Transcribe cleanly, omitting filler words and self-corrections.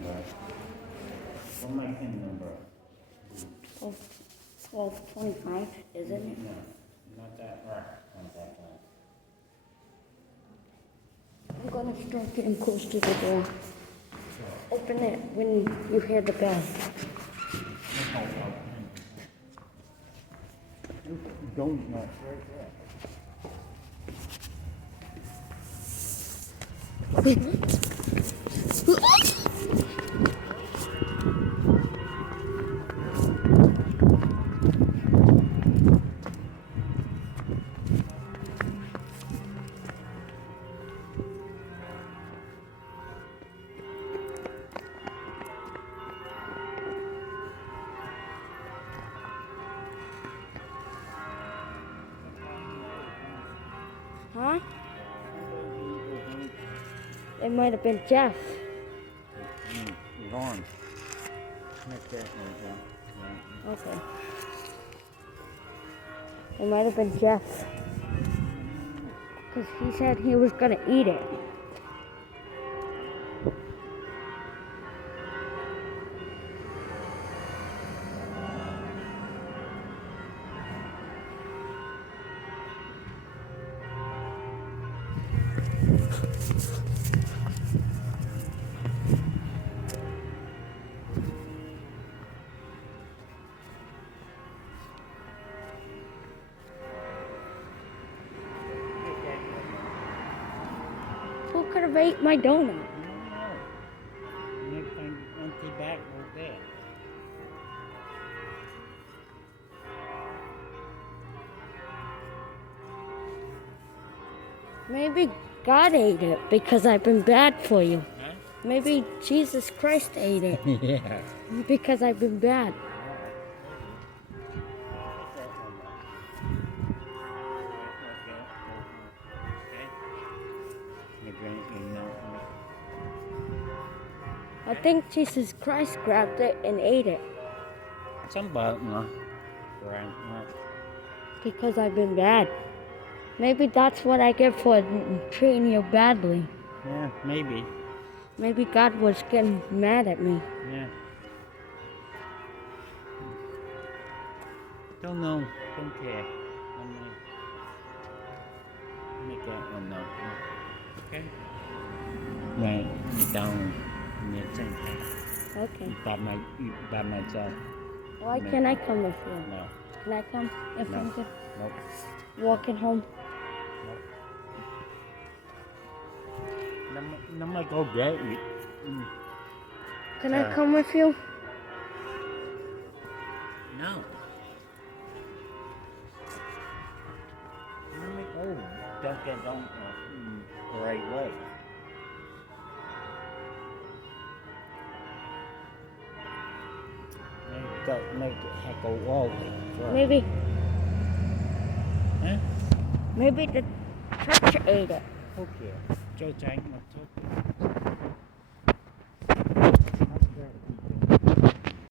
number. What's my pin number? Oh, 1225, isn't it? No, not that far. Not that far. I'm gonna start getting close to the door. Open it when you hear the bell. Don't knock right Huh? It might have been Jeff. Gone. Make that one go. Okay. It might have been Jeff. Because he said he was going to eat it. Who could have ate my donut? Next time, empty bag right there. Maybe God ate it because I've been bad for you. Huh? Maybe Jesus Christ ate it Yeah. because I've been bad. I think Jesus Christ grabbed it and ate it Somebody, no. Right. because I've been bad. Maybe that's what I get for treating you badly. Yeah, maybe. Maybe God was getting mad at me. Yeah. Don't know. Don't care. Make that one now. Okay? Right. Down. Okay. By myself. Why can't I come with you? No. Can I come if No. I'm good? Nope. Walking home? Nó mới có ghế. Can I come with you? No. Nó mới có. Don't get on the right way. Make it heck a wall. Maybe. Huh? Maybe the church ate it. Okay. Cho tránh một chút.